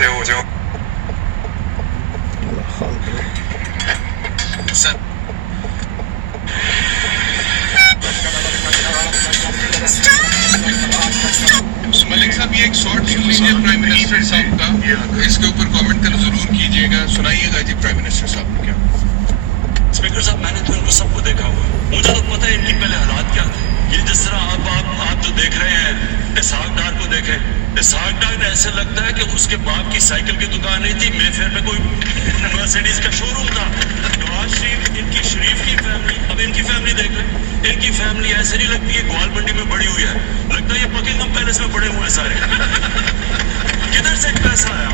세워져. Sir Malik साहब ये एक शॉर्ट सुन लीजिए प्राइम मिनिस्टर साहब का, इसके ऊपर कमेंट कर जरूर कीजिएगा, सुनाइएगा जी प्राइम मिनिस्टर साहब को क्या। स्पीकर साहब मैंने तो इनको सबको देखा हुआ, मुझे तो पता है इनकी पहले हालात क्या थे। ये जिस तरह आप जो देख रहे हैं इसहाक डार को देखें, इसहाक डार ऐसे लगता है कि उसके बाप की साइकिल की दुकान नहीं थी, मेफेयर में कोई मर्सिडीज का शोरूम था। नवाज शरीफ इनकी शरीफ की फैमिली, अब इनकी फैमिली देख लें, इनकी फैमिली ऐसे नहीं लगती है ग्वाल मंडी में बड़ी हुई है, लगता है ये बकिंगम पैलेस में बड़े हुए हैं सारे। किधर से पैसा आया?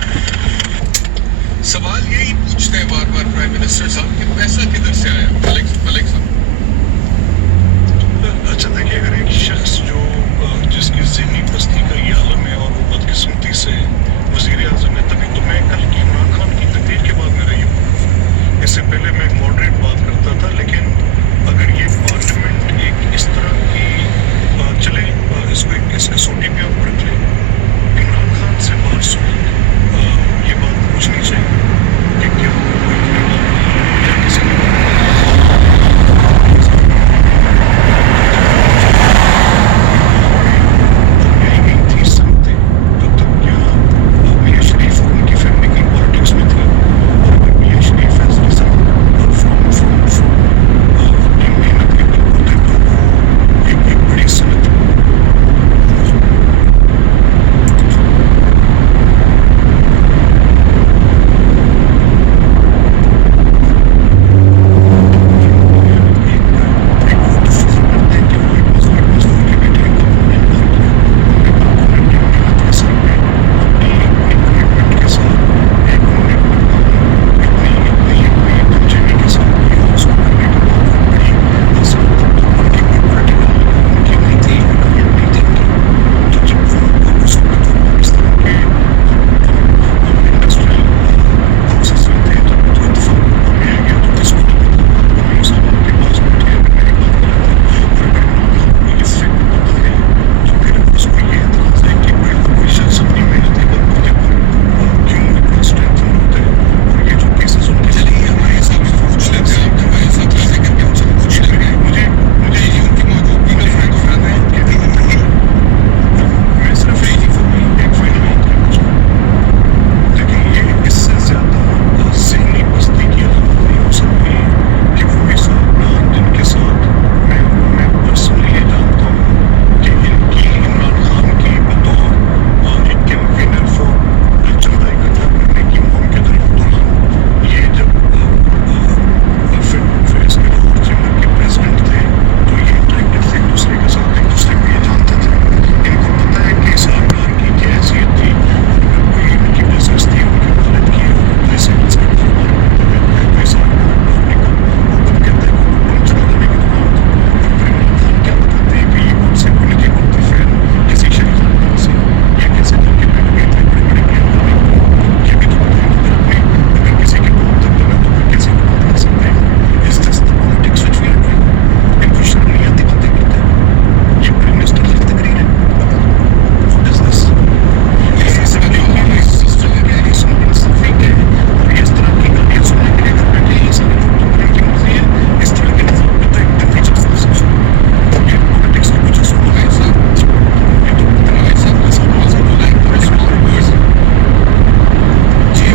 सवाल यही पूछते हैं बार बार प्राइम मिनिस्टर साहब कि पैसा किधर से आया। मलिक साहब अच्छा देखिए, अगर एक शख्स जो जिसकी ज़हनी पस्ती का ये आलम है और वो बदकिस्मती से वज़ीर आज़म है, तभी तो मैं कल की इमरान खान की तकरीर के बाद मेरा ये मौक़िफ़, इससे पहले मैं मॉडरेट बात करता था, लेकिन अगर ये पार्लियामेंट एक इस तरह की चले, इसको इस कसौटी पे आप रख लें, इमरान खान से बात सुन ये बात पूछनी चाहिए कि क्या कोई या किसी